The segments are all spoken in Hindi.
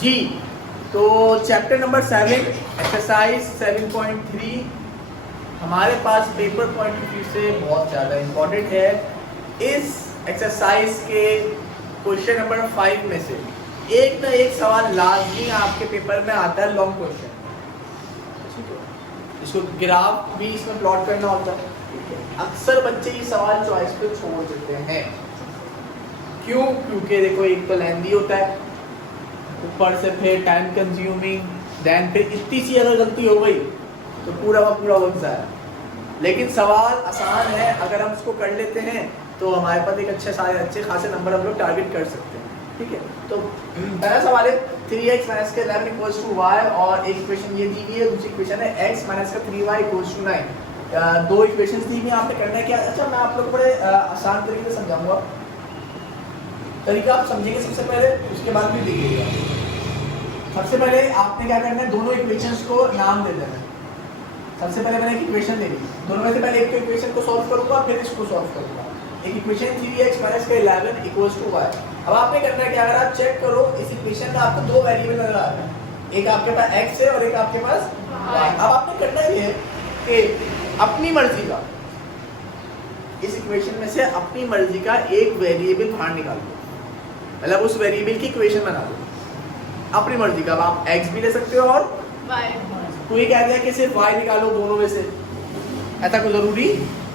जी, तो चैप्टर नंबर 7 एक्सरसाइज 7.3 हमारे पास पेपर पॉइंट ऑफ व्यू से बहुत ज़्यादा इम्पोर्टेंट है। इस एक्सरसाइज के क्वेश्चन नंबर 5 में से एक ना एक सवाल लाजमी आपके पेपर में आता है, लॉन्ग क्वेश्चन। इसको ग्राफ भी इसमें प्लॉट करना होता है। अक्सर बच्चे ये सवाल चॉइस पे छोड़ देते हैं। क्यों? क्योंकि देखो, एक तो लेंदी होता है, ऊपर से फिर टाइम कंज्यूमिंग, देन फिर इतनी सी अगर गलती हो गई तो पूरा वक्त जाए। लेकिन सवाल आसान है, अगर हम उसको कर लेते हैं तो हमारे पास एक अच्छे खासे नंबर हम लोग टारगेट कर सकते हैं। ठीक है, तो पहला सवाल है 3x माइनस का 11 इक्वल्स टू y, और एक इक्वेशन ये दी हुई है, दूसरी इक्वेशन है x माइनस का 3y इक्वल्स टू 9। दो इक्वेशंस दी हुई हैं, आपने करना है क्या? अच्छा, मैं आप लोग को बड़े आसान तरीके से समझाऊंगा। तरीका आप समझेंगे सबसे पहले, उसके बाद भी देखिएगा। सबसे पहले आपने क्या करना है, दोनों इक्वेशंस को नाम दे देना है। सबसे पहले मैंने एक इक्वेशन ले ली, दोनों में से पहले एक इक्वेशन को सॉल्व करूंगा, फिर इसको सॉल्व करूंगा। एक इक्वेशन 3x माइनस का 11 इक्वल्स टू y। अब आपने करना है कि अगर आप चेक करो, इस इक्वेशन में आपको दो वेरिएबल नजर आ रहे हैं, एक आपके पास x है और एक आपके पास y। अब आपने करना ये है कि अपनी मर्जी का, इस इक्वेशन में से अपनी मर्जी का एक वेरिएबल बाहर निकाल दो, मतलब उस वेरिएबल की इक्वेशन बना दो अपनी मर्जी का। अब आप x भी ले सकते हो और y। कोई कह दिया कि सिर्फ y निकालो दोनों में से, ऐसा कोई जरूरी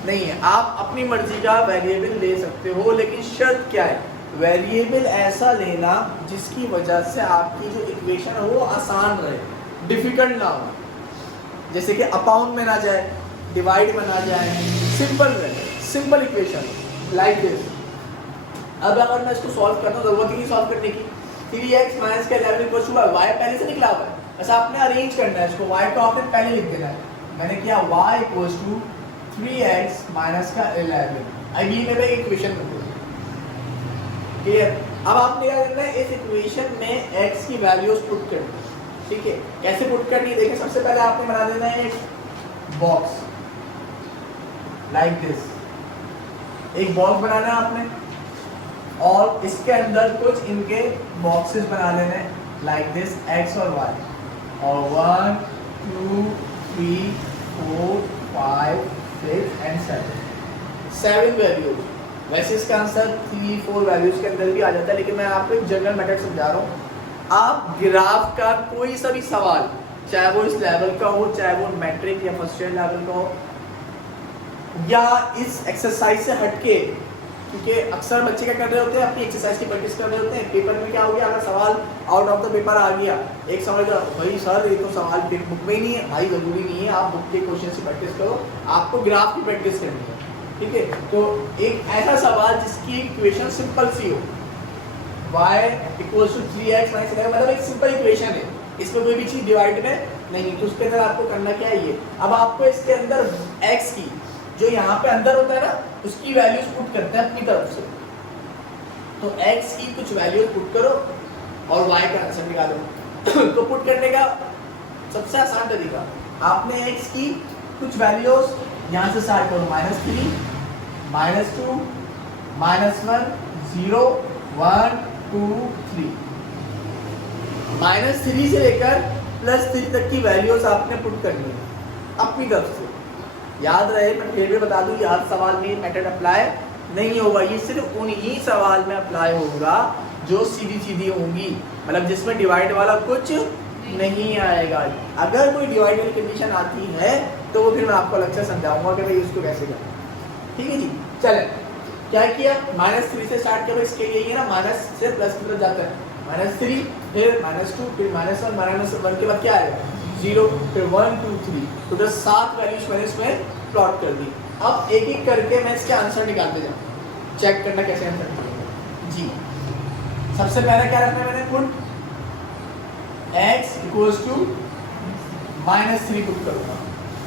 नहीं है। आप अपनी मर्जी का वेरिएबल ले सकते हो, लेकिन शर्त क्या है? वेरिएबल ऐसा लेना जिसकी वजह से आपकी जो इक्वेशन है वो आसान रहे, डिफिकल्ट ना हो। जैसे कि अपाउंड में ना जाए, डिवाइड में ना जाए, सिंपल रहे, सिंपल इक्वेशन लाइक दिस। अब अगर मैं इसको सॉल्व करता हूँ, जरूरत ही नहीं सॉल्व करने की। 3x माइनस का 11 इक्वल्स टू y पहले से निकला हुआ है, बस आपने अरेंज करना है इसको। y को आपने पहले लिख देना है। मैंने किया y equals to 3x minus का 11। अब ये मेरा इक्वेशन बन गई, क्लियर? अब आपने क्या करना है, इस इक्वेशन में x की वैल्यूज पुट करनी है। ठीक है, कैसे पुट करनी है देखिए। सबसे पहले आपने बना देना है एक बॉक्स लाइक दिस। एक बॉक्स बनाना है आपने, और इसके अंदर कुछ इनके बॉक्सेस बना लेने लाइक दिस, x और y, और 1 2 3 4 5 6 एंड 7 वैल्यूज। वैसे इसका आंसर 3 4 वैल्यूज के अंदर भी आ जाता है, लेकिन मैं आपको एक जनरल मेथड समझा रहा हूँ। आप ग्राफ का कोई सा भी सवाल, चाहे वो इस लेवल का हो, चाहे वो मैट्रिक या फर्स्ट ईयर लेवल का हो, या इस एक्सरसाइज से हटके, क्योंकि अक्सर बच्चे क्या कर रहे होते हैं, अपनी एक्सरसाइज की प्रैक्टिस कर रहे होते हैं। पेपर में क्या हो गया, अगर सवाल आउट ऑफ द पेपर आ गया, एक सवाल का भाई सर ये तो सवाल बुक में ही नहीं है, भाई जरूरी नहीं है, आप बुक के क्वेश्चन से प्रैक्टिस करो, आपको ग्राफ की प्रैक्टिस करनी है। ठीक है, तो एक ऐसा सवाल जिसकी इक्वेशन सिंपल सी हो, y equals to 3x minus 11, मतलब एक सिंपल इक्वेशन है, इसमें कोई भी चीज डिवाइड में नहीं, तो उसके अंदर आपको करना क्या है ये। अब आपको इसके अंदर x की, जो यहाँ पे अंदर होता है ना, उसकी वैल्यूज पुट करते हैं अपनी तरफ से। तो x की कुछ वैल्यूज पुट करो और y का आंसर निकालो। तो पुट करने का सबसे आसान तरीका, आपने x की कुछ वैल्यूज यहाँ से स्टार्ट करो, -3 -2 -1 0 1 2 3। -3 से लेकर +3 तक की वैल्यूज आपने पुट करनी है अपनी तरफ से। याद रहे, मैं फिर भी बता दूं, हर सवाल में मेथड अप्लाई नहीं होगा, ये सिर्फ उन्हीं सवाल में अप्लाई होगा जो सीधी सीधी होंगी, मतलब जिसमें डिवाइड वाला कुछ नहीं आएगा। अगर कोई डिवाइड वाली कंडीशन आती है तो वो फिर मैं आपको अलग से समझाऊंगा कि भाई उसको कैसे करना। ठीक है जी, चले क्या किया, -3 से स्टार्ट किया, इसके लिए ना माइनस से प्लस की तरफ जाता है, -3 फिर -2 फिर -1 -1 के बाद क्या आएगा 0, फिर 1 2 3, तो बस 7 वैल्यूज मैंने इसमें प्लॉट कर दी। अब एक एक करके मैं इसके आंसर निकालते जाऊँ, चेक करना कैसे आंसर निकालेगा जी। सबसे पहले क्या रखना है मैंने, put x equals to -3 put करूँगा।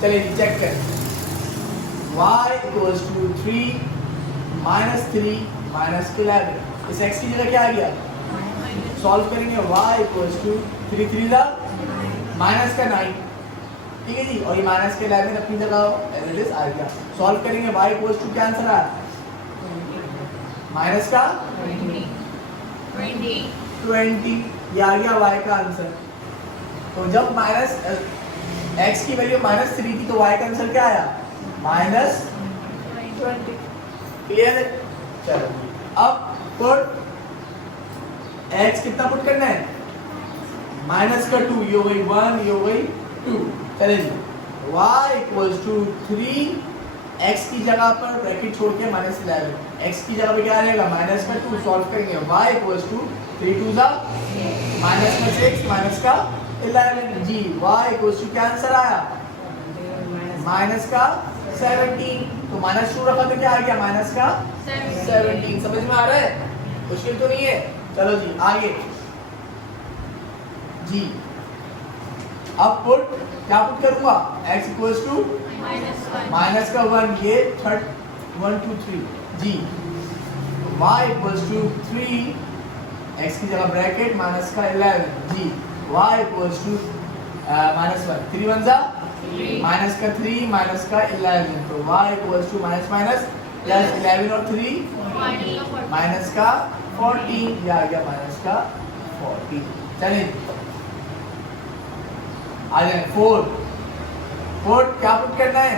चलिए जी चेक करें, y इक्वल्स टू 3 -3 -11, इस x की जगह क्या आ गया, सॉल्व करेंगे, y इक्वल्स टू 3 3 जा माइनस का 9। ठीक है जी, और ये माइनस के 11 अपनी जगह एज इट इज आ गया। सॉल्व करेंगे, y इक्वल्स टू क्या आंसर आया, माइनस का 20। ये आ गया y का आंसर। तो जब माइनस x की वैल्यू -3 थी तो y का आंसर क्या आया? -20। क्लियर है? चलो अब पुट x कितना पुट करना है? -2, ये हो गई 1, ये हो गई 2। चलिए y इक्वल्स टू 3, x की जगह पर ब्रैकेट छोड़ के -11, x की जगह पे क्या रहेगा? -2। सॉल्व करेंगे y इक्वल्स टू 3 2 जा -6 -11 जी। y इक्वल्स टू क्या आंसर आया? -17। तो -2 रखा तो क्या आ गया? -17। समझ में आ रहा है? मुश्किल तो नहीं है? चलो जी आगे जी। अब पुट क्या पुट करूंगा? x इक्वल्स टू -1, ये 1 2 3 जी। y इक्वल्स टू 3, x की जगह ब्रैकेट -11 जी। y इक्वल्स टू -1, 3 1 जा -3 -11, तो y इक्वल्स टू -11 और 3 -14, ये आ गया -14। चलिए आ जाए 4 क्या पुट करना है?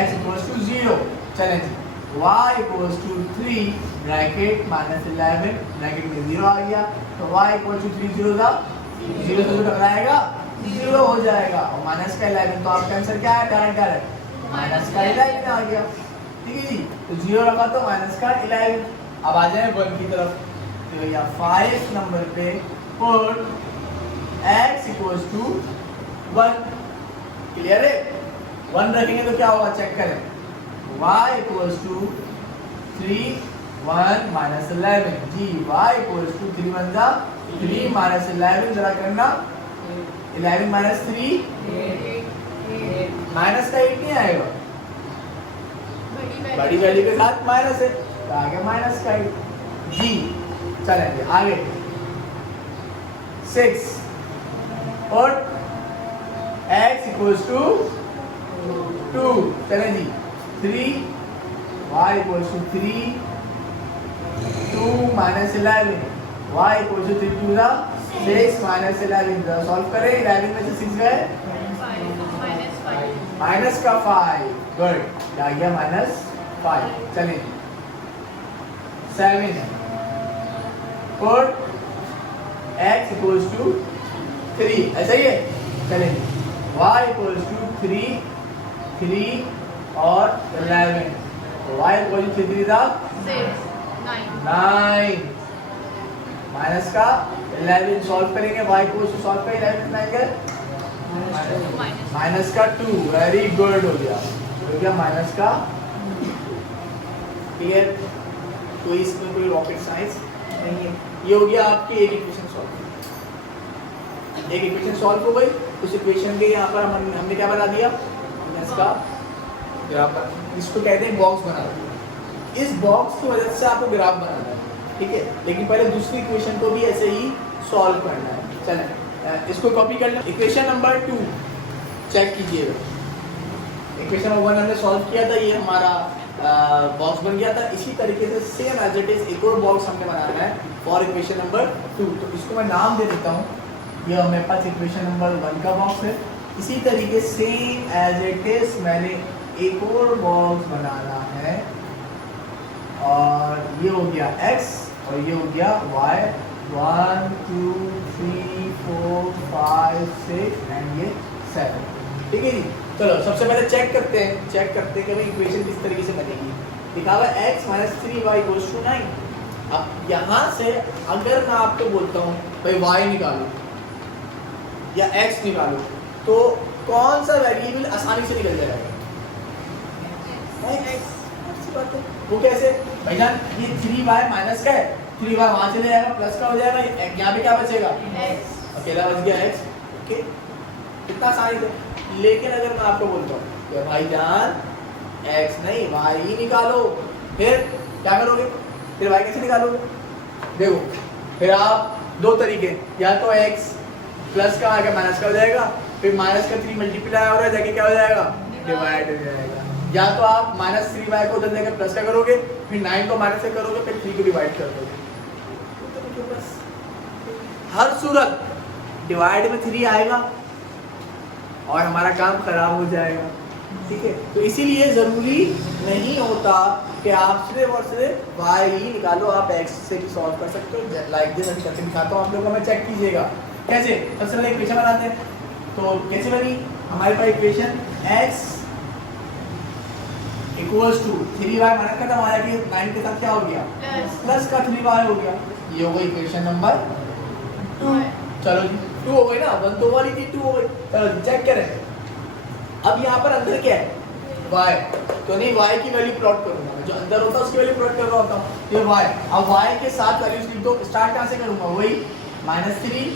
x equals to 0। चलें जी y equals to 3 bracket -11 bracket में 0 आ गया, तो y इक्वल्स टू 3 0 था, 0 से जो टकराएगा 0 हो जाएगा, और -11 तो आपका आंसर क्या है? डायरेक्ट -11 आ गया। ठीक है जी, तो 0 रखा तो -11। अब आ जाए 1 की तरफ, तो भैया 5 नंबर पे put x equals to 1। Clear है? 1 रखेंगे तो क्या होगा? चेक करें। y इक्वल्स टू 3 1 -11 जी। y इक्वल्स टू 3 1 जा 3 -11, जरा करना 11 -3 माइनस का 8 नहीं आएगा, बड़ी वैल्यू के साथ माइनस है तो आ गया -8 जी। चलेंगे आगे 6 और x इक्वल्स टू 2। चलें जी 3 y equals to 3 2 -11 y equals to 3 2 जा 6 -11, जरा सॉल्व करें। 11 में से 6 गए -5, गुड, आ गया -5। चलिए 7 और x इक्वल्स टू 3, ऐसा ही है। चलिए y इक्वल्स टू 3 और 11, तो y इक्वल्स टू 3 था 9 माइनस का 11, सॉल्व करेंगे y इक्वल्स टू सॉल्व करें 11 कितना आएगा? -2, वेरी गुड, हो गया क्लियर। तो इसमें कोई रॉकेट साइंस नहीं है। ये हो गया आपकी एक इक्वेशन सॉल्व हो गई। उस इक्वेशन के यहाँ पर हमने क्या बना दिया? इसका ग्राफ, इसको कहते हैं बॉक्स बनाना। इस बॉक्स की मदद से आपको ग्राफ बनाना है, ठीक है। लेकिन पहले दूसरी इक्वेशन को भी ऐसे ही सॉल्व करना है। चलें इसको कॉपी कर लें। इक्वेशन नंबर 2 चेक कीजिएगा। इक्वेशन नंबर 1 हमने सॉल्व किया था, ये हमारा बॉक्स बन गया था। इसी तरीके से सेम एज इट इज एक और बॉक्स हमने बनाना है फॉर इक्वेशन नंबर 2। तो इसको मैं नाम दे देता हूँ, ये हमारे पास इक्वेशन नंबर 1 का बॉक्स है। इसी तरीके सेम एज इट इज मैंने एक और बॉक्स बनाना है, और ये हो गया x और ये हो गया y। 1 2 3 4 5 6 एंड ये 7, ठीक है जी। चलो सबसे पहले चेक करते हैं कि भाई इक्वेशन किस तरीके से बनेगी। लिखा हुआ x - 3y = 9। अब यहाँ से अगर मैं आपको बोलता हूँ भाई y निकालो या x निकालो, तो कौन सा वेरिएबल आसानी से निकल जाएगा? x। वो कैसे भाईजान? ये 3y माइनस का है, 3y वहाँ चले जाएगा, प्लस का हो जाएगा, यहाँ पे क्या बचेगा? अकेला बच गया x। ओके, कितना आसानी से। लेकिन अगर मैं आपको बोलता हूँ भाईजान x नहीं y ही निकालो, फिर क्या करोगे? फिर y कैसे निकालोगे? देखो फिर आप दो तरीके, या तो x प्लस का आगे माइनस का हो जाएगा, फिर माइनस का 3 मल्टीप्लाई हो रहा है जाके क्या हो जाएगा? डिवाइड हो जाएगा। या तो आप -3y को उधर लेकर प्लस का करोगे, फिर 9 को माइनस से करोगे, फिर 3 को डिवाइड कर दोगे। हर सूरत डिवाइड में 3 आएगा और हमारा काम खराब हो जाएगा। ठीक है, तो इसीलिए जरूरी नहीं होता कि आप सिर्फ और सिर्फ y ही निकालो, आप x से भी सॉल्व कर सकते हो। लाइक दिस मैं करके दिखाता हूँ आप लोगों को, मैं चेक कीजिएगा कैसे। सबसे पहले इक्वेशन बनाते हैं। तो कैसे बनी हमारे पास equation, x equals to 3y minus का हमारा कि 9 के साथ क्या हो गया प्लस का 3y हो गया। ये हो गई इक्वेशन नंबर 2। चलो जी 2 हो गई ना, 1 तो वाली थी 2 हो गई। चलो जी चेक करें। अब यहाँ पर अंदर क्या है y, तो नहीं y की वैल्यू प्लॉट करूंगा मैं, जो अंदर होता है उसकी वैल्यू प्लॉट कर रहा होता हूँ। ये y, अब y के साथ वैल्यूज लिख दो। स्टार्ट कहाँ से करूंगा, वही -3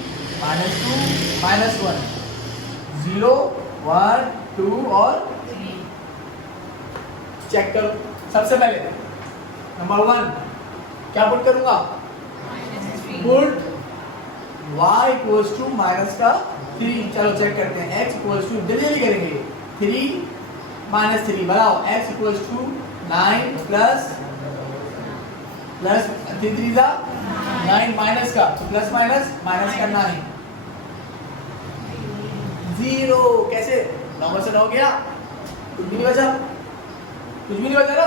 -2 -1 0 1 2 और 3। चेक करो। सबसे पहले नंबर 1 क्या पुट करूंगा, put y equals to minus का 3। चलो चेक करते हैं, x इक्वल्स टू जल्दी करेंगे 3 -3 बनाओ, x equals to 9 plus 3 3 9 minus का, तो प्लस माइनस का 9 0। कैसे 9 से 9 गया, कुछ भी नहीं बचा, कुछ भी नहीं बचा ना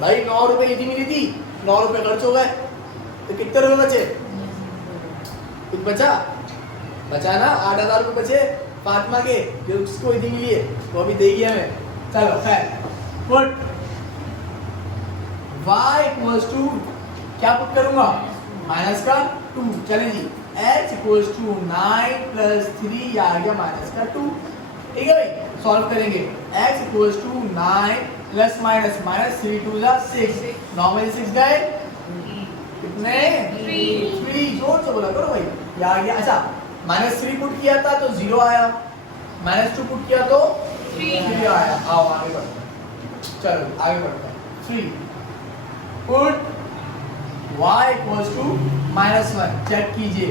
भाई। 9 रुपए ईदी मिली थी, 9 रुपए खर्च हो गए, तो कितने रुपए बचे, कुछ बचा ना 8,000 रुपए बचे फातिमा के, जो उसको ईदी मिली है वो अभी देगी हमें। चलो खैर, पुट y इक्वल्स टू क्या पुट करूंगा, माइनस का 2। चलें जी, x इक्वल्स टू 9 प्लस 3 आ गया माइनस का 2। ठीक है भाई, सॉल्व करेंगे। x equals to 9 plus minus 3 2 6, 9 में 6 गए कितने 3। जोर से बोला करो भाई, ये आ गया। अच्छा -3 पुट किया था तो 0 आया, -2 पुट किया तो 3 आया। आओ आगे बढ़ते हैं, चलो आगे बढ़ते हैं। 3 put y equals to -1, check कीजिए।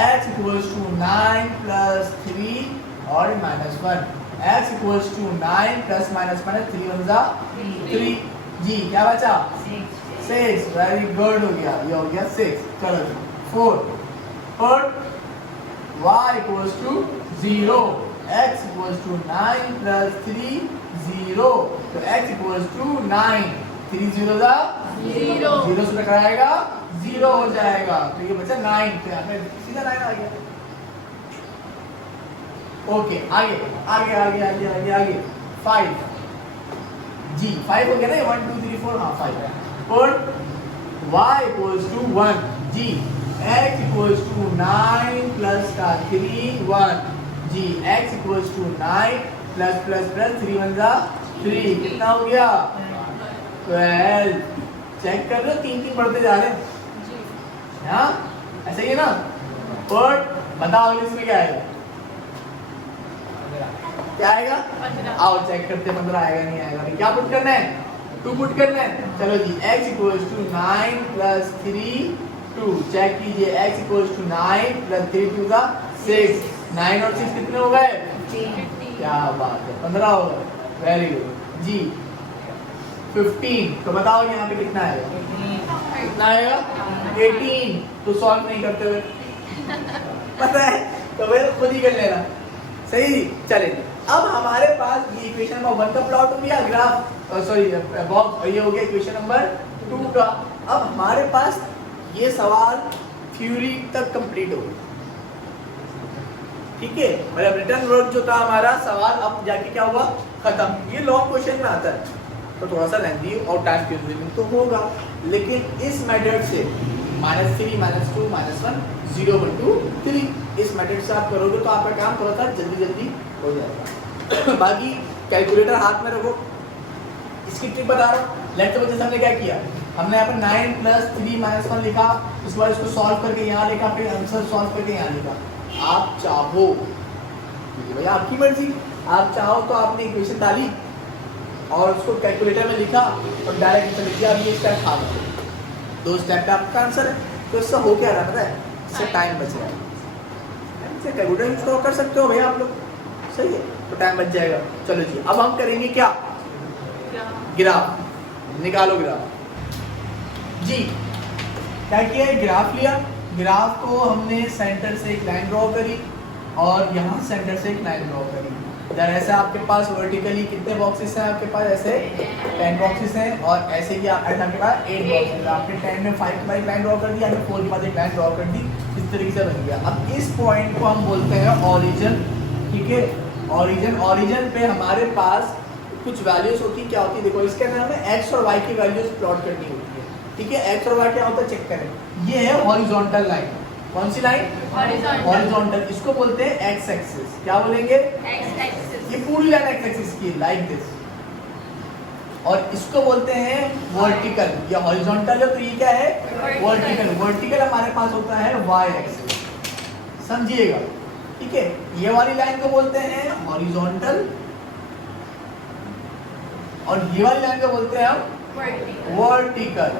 x इक्वल्स टू 9 प्लस 3 और -1, x इक्वल्स टू 9 प्लस -3 1 जा 3 जी, क्या बचा 6। वेरी गुड, हो गया, ये हो गया 6। चलो 4 put y equals to 0, x equals to 9 plus 3 0, तो x इक्वल्स टू 9, 3 0 जा 0 से टकराएगा 0 हो जाएगा, तो ये बचा 9, तो यहाँ पे सीधा 9 आ गया। ओके आगे आगे आगे आगे आगे आगे 5 जी, 5 हो गया ना, 1 2 3 4, हाँ 5। और y इक्वल्स टू 1 जी, x इक्वल्स टू 9 प्लस का 3 1 जी, x इक्वल्स टू 9 प्लस 3 1 जा 3, कितना हो गया 12। चेक कर रहे हो, 3 3 बढ़ते जा रहे हैं, हाँ ऐसा ही है ना। और बताओ अगले इसमें क्या आएगा, क्या आएगा, आओ चेक करते हैं 15 आएगा नहीं आएगा। क्या पुट करना है, 2 पुट करना है। चलो जी, x equals to 9 plus 3 2, check कीजिए, x इक्वल्स टू 9 प्लस 3 2 का 6, 9 और 6 कितने हो गए, क्या बात है 15 हो गए, वेरी गुड जी। 15, तो बताओ यहाँ पे कितना आएगा, कितना आएगा 18, तो सॉल्व नहीं करते हुए पता है तो भाई खुद ही कर लेना, सही। चले अब हमारे पास ये इक्वेशन नंबर 1 का प्लॉट हो गया, ग्राफ सॉरी बॉक्स, ये हो गया इक्वेशन नंबर 2 का। अब हमारे पास ये सवाल थ्योरी तक कंप्लीट हो गया, ठीक है, मतलब रिटर्न वर्क जो था हमारा सवाल अब जाके क्या हुआ, खत्म। ये लॉन्ग क्वेश्चन में आता है तो थोड़ा सा लेंथी और टाइम कंज्यूमिंग तो होगा, लेकिन इस मेथड से -3 -2 -1 0 1 2 3 इस मेथड से आप करोगे तो आपका काम थोड़ा सा जल्दी हो जाएगा। बाकी कैलकुलेटर हाथ में रखो, इसकी ट्रिक बता रहा हूँ। लेट सपोज हमने क्या किया, हमने यहाँ पर 9 प्लस 3 -1 लिखा, उसके बाद इसको सॉल्व करके यहाँ लिखा, फिर आंसर सॉल्व करके यहाँ लिखा। आप चाहो भाई आपकी मर्जी, आप चाहो तो आपने इक्वेशन डाली और उसको कैलकुलेटर में लिखा और डायरेक्ट लिख दिया, अब ये स्टेप खा गया, 2 स्टेप पे आपका आंसर है। तो इससे हो क्या रहा पता है, इससे टाइम बच रहा है, कैलकुलेटर इंस्टॉल कर सकते हो भैया आप लोग, सही है, तो टाइम बच जाएगा। चलो जी, अब हम करेंगे क्या, ग्राफ निकालो। ग्राफ जी क्या किया है, ग्राफ लिया, ग्राफ को हमने सेंटर से एक लाइन ड्रॉ करी और यहाँ सेंटर से एक लाइन ड्रॉ करी। इधर ऐसे आपके पास वर्टिकली कितने बॉक्सेस हैं आपके पास, ऐसे 10 बॉक्सेस हैं और ऐसे ही आपके पास 8 बॉक्सेस। आपने 10 में 5 के बाद एक लाइन ड्रॉ कर दी, आपने 4 के बाद एक लाइन ड्रॉ कर दी, इस तरीके से बन गया। अब इस पॉइंट को हम बोलते हैं ओरिजिन, ठीक है। ओरिजिन पे हमारे पास कुछ वैल्यूज होती है, क्या होती है देखो, इसके अंदर हमें एक्स और वाई की वैल्यूज प्लॉट करनी होती है, ठीक है। एक्स और वाई क्या होता है चेक करें, ये है हॉरिजॉन्टल लाइन, कौन सी लाइन, हॉरिजॉन्टल, इसको बोलते हैं एक्स एक्सिस। क्या बोलेंगे, एक्स एक्सिस। ये पूरी लाइन एक्स एक्सिस की लाइक दिस, और इसको बोलते हैं वर्टिकल। ये हॉरिजॉन्टल है तो ये क्या है, वर्टिकल। वर्टिकल हमारे पास होता है वाई एक्सिस, समझिएगा, ठीक है। ये वाली लाइन को बोलते हैं हॉरिजॉन्टल और ये वाली लाइन को बोलते हैं हम वर्टिकल,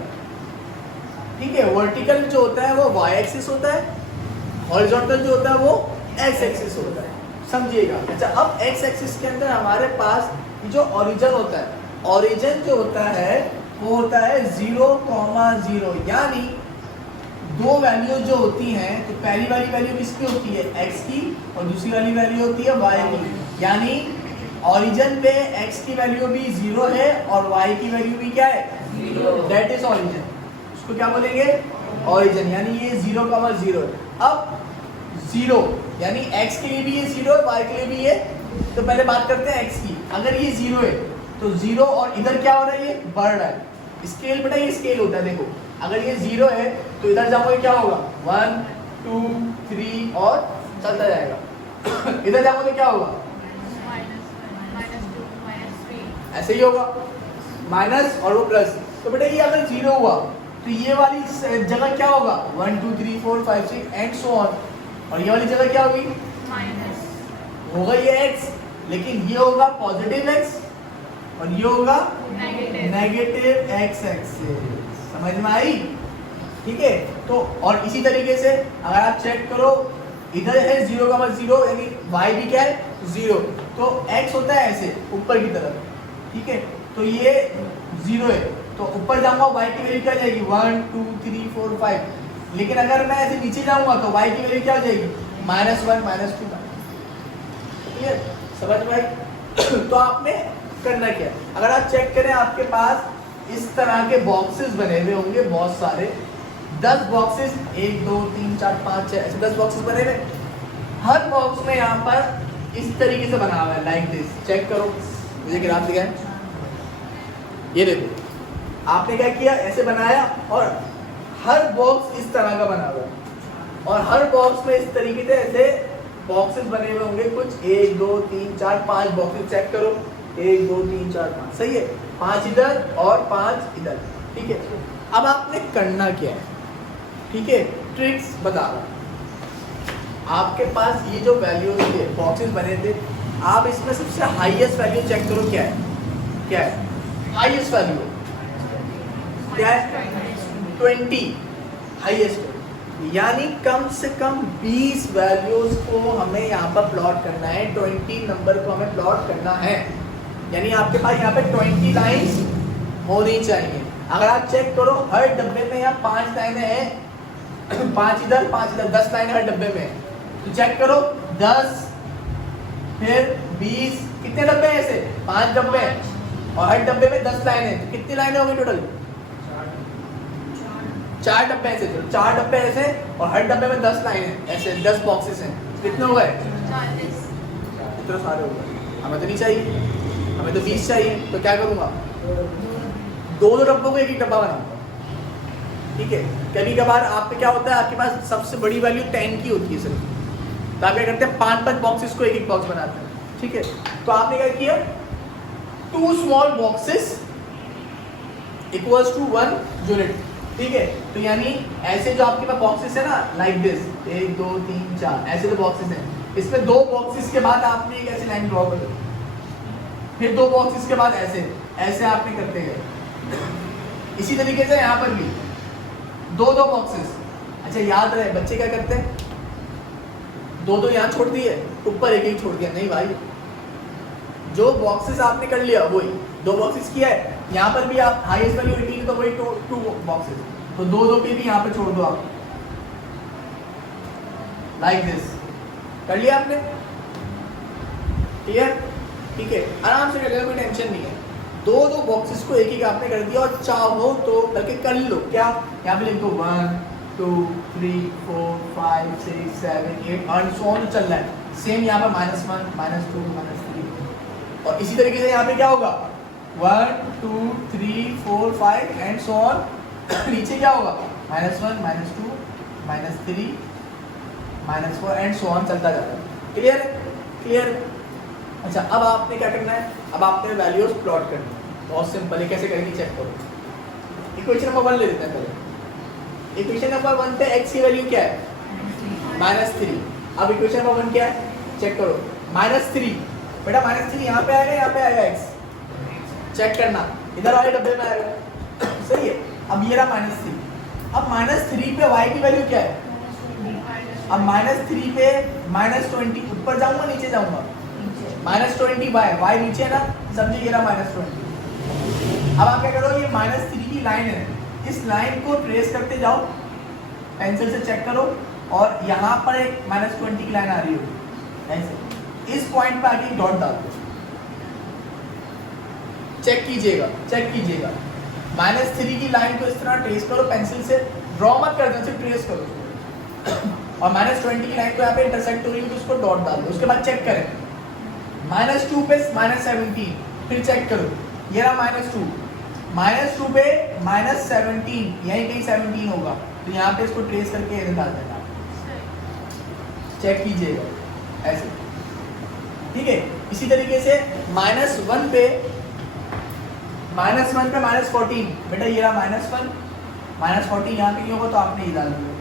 ठीक है। वर्टिकल जो होता है वो वाई एक्सिस होता है, हॉरिजॉन्टल जो होता है वो एक्स एक्सिस होता है, समझिएगा। अच्छा, अब एक्स एक्सिस के अंदर हमारे पास जो ओरिजिन होता है, ओरिजिन जो होता है वो होता है 0,0, यानी दो वैल्यू जो होती हैं, तो पहली वाली वैल्यू किसकी होती है, एक्स की, और दूसरी वाली वैल्यू होती है वाई की। यानी ओरिजिन पे एक्स की वैल्यू भी 0 है और वाई की वैल्यू भी क्या है, 0। That is origin. इसको क्या बोलेंगे, ओरिजिन, यानी ये 0,0 है। अब 0 यानी x के लिए भी ये 0 है, y के लिए भी ये, तो पहले बात करते हैं x की। अगर ये 0 है तो 0 और इधर क्या हो रहा है, ये बढ़ रहा है। स्केल बेटा ये स्केल होता है, देखो अगर ये 0 है तो इधर जाओगे क्या होगा, 1 2 3 और चलता जाएगा। इधर जाओगे क्या होगा, ऐसे ही होगा, माइनस और वो प्लस। तो बेटा ये अगर 0 हुआ तो ये वाली जगह क्या होगा, 1 2 3 4 5 6 एंड सो ऑन, और ये वाली जगह क्या होगी, माइनस होगा ये x, लेकिन ये होगा पॉजिटिव x और ये होगा नेगेटिव x एक्सिस। समझ में आई, ठीक है। तो और इसी तरीके से अगर आप चेक करो, इधर है 0,0 यानी y भी क्या है 0, तो x होता है ऐसे ऊपर की तरफ, ठीक है। तो ये 0 है तो ऊपर जाऊंगा y की वैल्यू क्या जाएगी, 1 2 3 4 5। लेकिन अगर मैं ऐसे नीचे जाऊंगा तो y की वैल्यू क्या हो जाएगी, -1 -2। क्लियर, समझ में आई। तो आपने करना क्या है, अगर आप चेक करें आपके पास इस तरह के बॉक्सेस बने हुए होंगे बहुत सारे, 10 बॉक्सेस, 1 2 3 4 5 6 ऐसे 10 बॉक्सेस बने हुए। हर बॉक्स में यहाँ पर इस तरीके से बना हुआ है, लाइक दिस। चेक करो, मुझे ग्राफ दिखाएं, ये देखो आपने क्या किया, ऐसे बनाया और हर बॉक्स इस तरह का बना हुआ है, और हर बॉक्स में इस तरीके से ऐसे बॉक्सेस बने हुए होंगे, कुछ 1 2 3 4 5 बॉक्सेस। चेक करो, 1 2 3 4 5, सही है, 5 इधर और 5 इधर, ठीक है। अब आपने करना क्या है, ठीक है, ट्रिक्स बता रहा हूं। आपके पास ये जो वैल्यू थे, बॉक्सेस बने थे, आप इसमें सबसे हाईएस्ट वैल्यू चेक करो, क्या है, क्या है हाईएस्ट वैल्यू, क्या है 20 हाईएस्ट, यानी कम से कम 20 वैल्यूज को हमें यहाँ पर प्लॉट करना है, 20 नंबर को हमें प्लॉट करना है। यानी आपके पास यहाँ पे 20 लाइंस होनी चाहिए। अगर आप चेक करो, हर डब्बे में यहाँ 5 लाइनें हैं, 5 इधर 10 लाइनें हर डब्बे में। तो चेक करो, 10 फिर 20, कितने डब्बे हैं ऐसे, 5 डब्बे हैं, और हर डब्बे में 10 लाइनें, तो कितनी लाइनें होंगी टोटल, 4 डब्बे ऐसे, 4 डब्बे ऐसे और हर डब्बे में 10 लाइनें ऐसे, 10 बॉक्सेस हैं, कितने हो गए, 40। इतने सारे हो गए। हमें तो नहीं चाहिए, हमें तो 20 चाहिए, तो क्या करूँगा, 2 डब्बों को एक डब्बा बनाऊंगा, ठीक है। कभी कभार आपके क्या होता है, आपके पास सबसे बड़ी वैल्यू 10 की होती है सिर्फ, तो आप क्या करते हैं, 5 बॉक्सेस को एक बॉक्स बनाते हैं, ठीक है। तो आपने क्या किया, 2 small boxes equals to 1 unit, ठीक है। तो यानी ऐसे जो आपके पास बॉक्सेस है ना, लाइक दिस, 1 2 3 4 ऐसे जो बॉक्सेस हैं, इसमें 2 बॉक्सेस के बाद आपने एक ऐसी लाइन ड्रॉ कर दी, फिर 2 बॉक्सेस के बाद ऐसे ऐसे आपने करते गए। इसी तरीके से यहाँ पर भी 2 बॉक्सेस। अच्छा याद रहे, बच्चे क्या करते हैं, 2 यहाँ छोड़ दिए, ऊपर एक छोड़ दिया, नहीं भाई, जो बॉक्सेस आपने कर लिया वही 2 बॉक्सेस किया है। यहाँ पर भी आप हाईएस्ट वैल्यू 18 तो वही 2 बॉक्सेस, तो 2 पे भी यहाँ पे छोड़ दो आप, लाइक दिस। कर लिया आपने? क्लियर? ठीक है, आराम से कर लेना, कोई टेंशन नहीं है। दो दो बॉक्सेस को एक एक आपने कर दिया और चाहो तो करके कर लो। क्या यहाँ पे लिख दो 1 2 3 4 5 6 7 8 एंड सो ऑन चल रहा है। सेम यहाँ पर -1 -2 -3 और इसी तरीके से यहाँ पे क्या होगा 1 2 3 4 5 एंड सो ऑन। नीचे क्या होगा -1 -2 -3 -4 एंड सो ऑन चलता जाता है। क्लियर है? क्लियर है? अच्छा, अब आपने क्या करना है, अब आपने वैल्यूज प्लॉट करनी है। बहुत सिंपल है, कैसे करेंगे चेक करो। इक्वेशन नंबर 1 ले लेते हैं पहले। इक्वेशन नंबर 1 पे x की वैल्यू क्या है -3। अब इक्वेशन नंबर 1 क्या है चेक करो, -3। बेटा -3 यहाँ पे आएगा, यहाँ पे आएगा x, चेक करना इधर वाले डब्बे में आएगा। सही है। अब ये रहा -3। अब -3 पे y की वैल्यू क्या है? अब -3 पे -20 ऊपर जाऊंगा नीचे जाऊंगा -20 y नीचे है ना, समझिए ये रहा -20। अब आप क्या करो, ये -3 की लाइन है, इस लाइन को ट्रेस करते जाओ, पेंसिल से चेक करो और यहाँ पर एक -20 की लाइन आ रही होगी ऐसे, इस पॉइंट पे आके डॉट डाल दो। चेक कीजिएगा, चेक कीजिएगा। -3 की लाइन को इस तरह ट्रेस करो, पेंसिल से ड्रॉ मत कर दो, सिर्फ ट्रेस करो और -20 की लाइन को यहाँ पे इंटरसेक्ट हो रही है तो उसको डॉट डाल दो। उसके बाद चेक करें -2 पे -17, फिर चेक करो ये रहा -2 पे -17, यहीं कहीं 17 होगा तो यहाँ पे इसको ट्रेस करके इधर डाल देना, चेक कीजिएगा ऐसे। ठीक है, इसी तरीके से -1 पे -14, बेटा ये रहा -1 -14 यहाँ कहीं होगा तो आपने ये डाल दिया।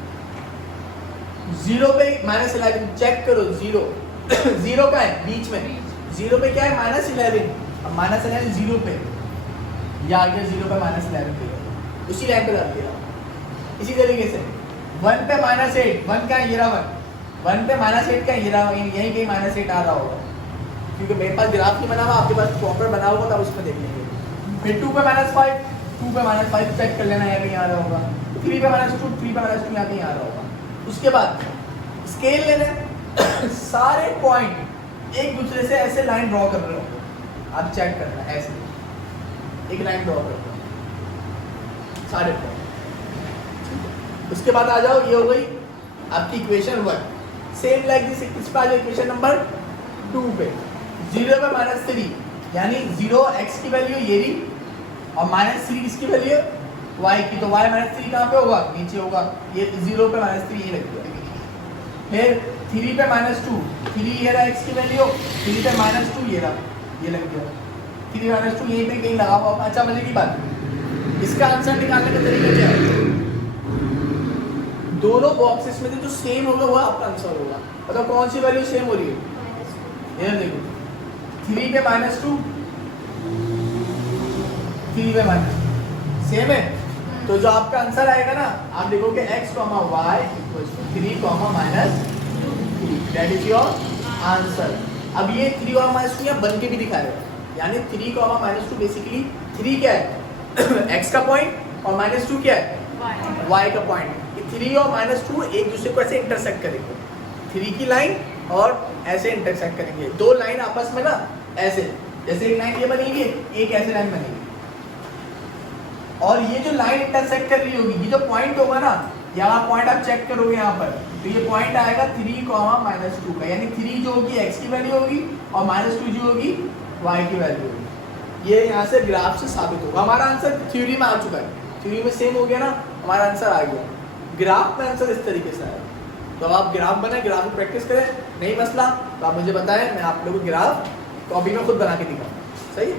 0 पे -11, चेक करो 0 का है बीच में, 0 पे क्या है -11, अब -11 0 पे या आ गया 0 पे -11 पे, उसी लाइन पे डाल दिया। इसी तरीके से 1 पे -8, 1 का ये रहा 1 पे -8 का ये रहा, यहीं कहीं -8 आ रहा होगा क्योंकि मेरे पास ग्राफ नहीं बना हुआ, आपके पास प्रॉपर बना होगा तब उसमें देख लेंगे। फिर 2 पे -5, 2 पे -5 चेक कर लेना, यहाँ कहीं आ रहा होगा। 3 पे -2, 3 पे -2 यहाँ कहीं आ रहा होगा। उसके बाद स्केल लेना है, सारे पॉइंट एक दूसरे से ऐसे लाइन ड्रॉ कर रहे हो, आप चेक करना ऐसे एक लाइन ड्रॉ कर रहे हो सारे पॉइंट। उसके बाद आ जाओ, ये हो गई आपकी इक्वेशन 1। सेम लाइक दिस, इस पे आ जाओ इक्वेशन नंबर 2 पे। 0 पे -3 यानी 0 x की वैल्यू ये रही और -3 इसकी वैल्यू y की, तो y -3 कहाँ पे होगा नीचे होगा, ये 0 पे -3 ये लग गया। फिर 3 पे -2, 3 ये रहा x की वैल्यू, 3 पे -2 ये रहा, ये लग गया। 3 -2 यहीं पे कहीं लगा हुआ। अच्छा मजे की बात, इसका आंसर निकालने का तरीका क्या है, दोनों बॉक्सेस में जो सेम होगा वो आपका आंसर होगा। मतलब कौन सी वैल्यू सेम हो रही है, ये देखो 3 पे -2, 3 पे -2 सेम है, तो जो आपका आंसर आएगा ना, आप देखोगे x, y = 3, -2, that is your answer. अब ये 3 और -2 यहाँ बन के भी दिखाएगा, यानी 3, -2 बेसिकली 3 क्या है x का पॉइंट और -2 क्या है y का पॉइंट। 3 और -2 एक दूसरे को ऐसे इंटरसेक्ट करेंगे, 3 की लाइन और ऐसे इंटरसेक्ट करेंगे, दो लाइन आपस में ना ऐसे, जैसे एक लाइन ये बनेगी, एक ऐसे लाइन बनेगी और ये जो लाइन इंटरसेक्ट कर रही होगी, ये जो पॉइंट होगा ना, यहाँ पॉइंट आप चेक करोगे यहाँ पर, तो ये पॉइंट आएगा 3, -2 का, यानी 3 जो होगी x की वैल्यू होगी और -2 जो होगी y की वैल्यू होगी। ये यहाँ से ग्राफ से साबित होगा। हमारा आंसर थ्योरी में आ चुका है, थ्योरी में सेम हो गया ना, हमारा आंसर आ गया। ग्राफ में आंसर इस तरीके से आया, तो आप ग्राफ बनाए, ग्राफ में प्रैक्टिस करें, नहीं मसला तो आप मुझे बताएं, मैं आप लोगों को ग्राफ कॉपी में खुद बना के दिखाऊँ। सही है।